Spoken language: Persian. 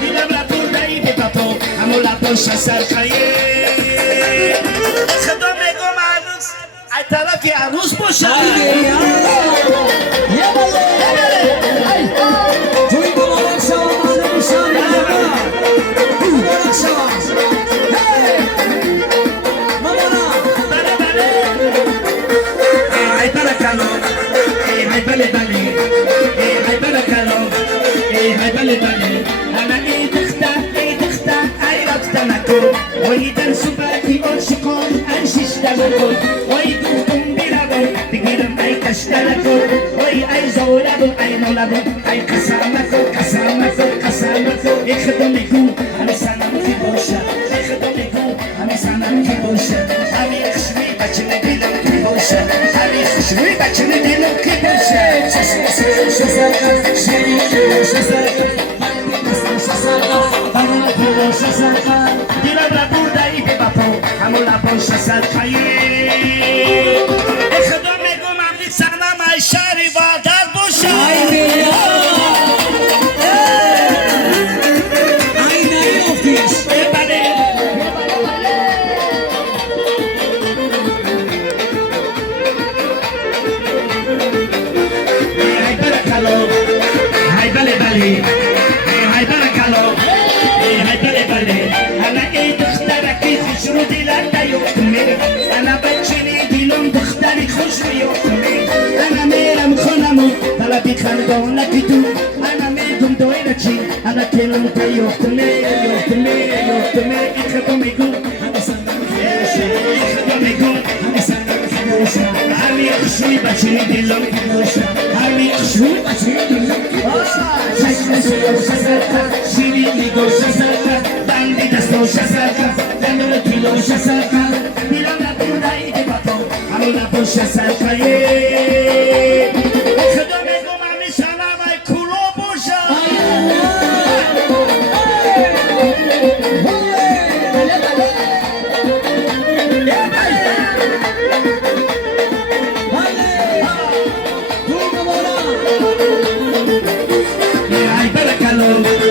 دیدم رپوردهی به پاپا همون لپاش سرخیه خدا میگم عروس ای طرفی عروس باشه ويدن سباتي أرشقون أنشش دبرون ويدوكم بربون بقيرم أي كشتلكون وي أي زولبون أي نولبون أي قسامكو قسامكو قسامكو يخدمكو همي سنم في بوشة يخدمكو همي سنم في بوشة همي خشمي بچني دلم في بوشة همي خشمي بچني دلم في بوشة دیرم ربودهی به بپا همون لباش سرخیه ای خدا میگم امری سنم ای شهری وادر باشه أنا بتشني دينهم دختري خوش بيوتني أنا ميرم خنمو طلبي خلدون لكتو أنا ميدم دويرتشي أنا كلم بيوتني يوتني يوتني إخدم يقول أنا سنم خيوشة إخدم يقول أنا سنم خيوشة أمي خشوي بتشني دينهم خيوشة أمي خشوي بتشني دينهم خيوشة ششم سيوشة سرقة شيري ليغوشة سرقة باندي دستوشة سرقة دمر كيلوشة سرقة la bouche sacrée خدا میگم همی سلام ای کلو بوشا ای برکلو